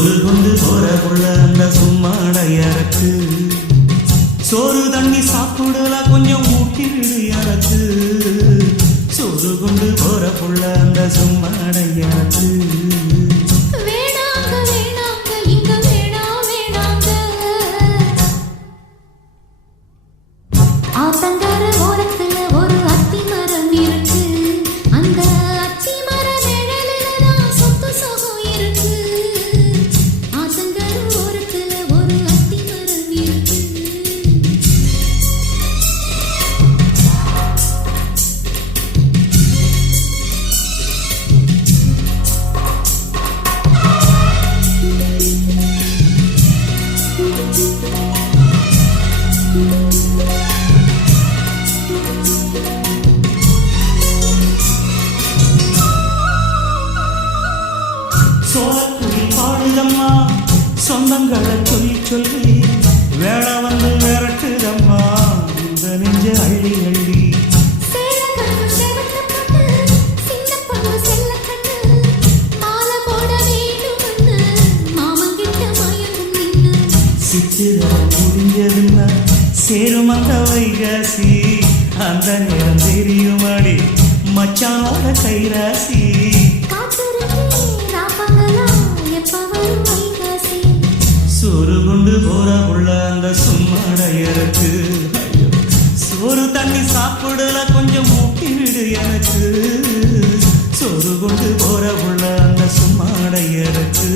சோறு கொண்டு போற புள்ள அந்த சும்மாடையறக்கு சோறு தண்ணி சாப்பிடல கொஞ்சம் ஊட்டி விடு எனக்கு சோறு கொண்டு போற புள்ள அந்த சும்மாடையறக்கு சோழக்குயில் பாடுதம்மா சொந்தங்களை சொல்லி சொல்லி வேலை வந்து விரட்டுதம்மா இந்த நெஞ்ச அள்ளி அள்ளி சித்திரை முடிஞ்சதுன்னா சேரும் அந்த வைகாசி அந்த நேரம் தெரியுமாடி மச்சானோட கைராசி சோறு கொண்டு போற உள்ள அந்த சும்மாடையறக்கு சோறு தண்ணி சாப்பிடல கொஞ்சம் ஊட்டி விடு எனக்கு சோறு கொண்டு போற உள்ள அந்த சும்மாடையறக்கு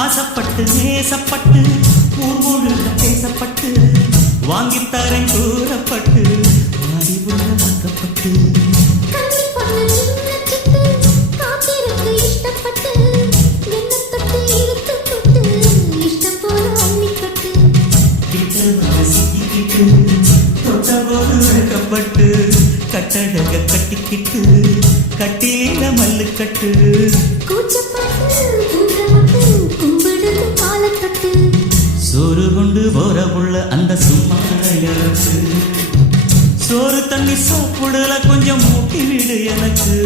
ஆசப்பட்டு நேசப்பட்டு ஊர் முழுக்க பேசப்பட்டு வாங்கித்தரேன் கூறப்பட்டு அறிவுள்ள வாக்கப்பட்டு கட்டழக கட்டிக்கிட்டு கட்டில மல்லு கட்டு சோறு கொண்டு போற புள்ள அந்த சும்மாடையறக்கு சோறு தண்ணி சாப்பிடல கொஞ்சம் ஊட்டி விடு எனக்கு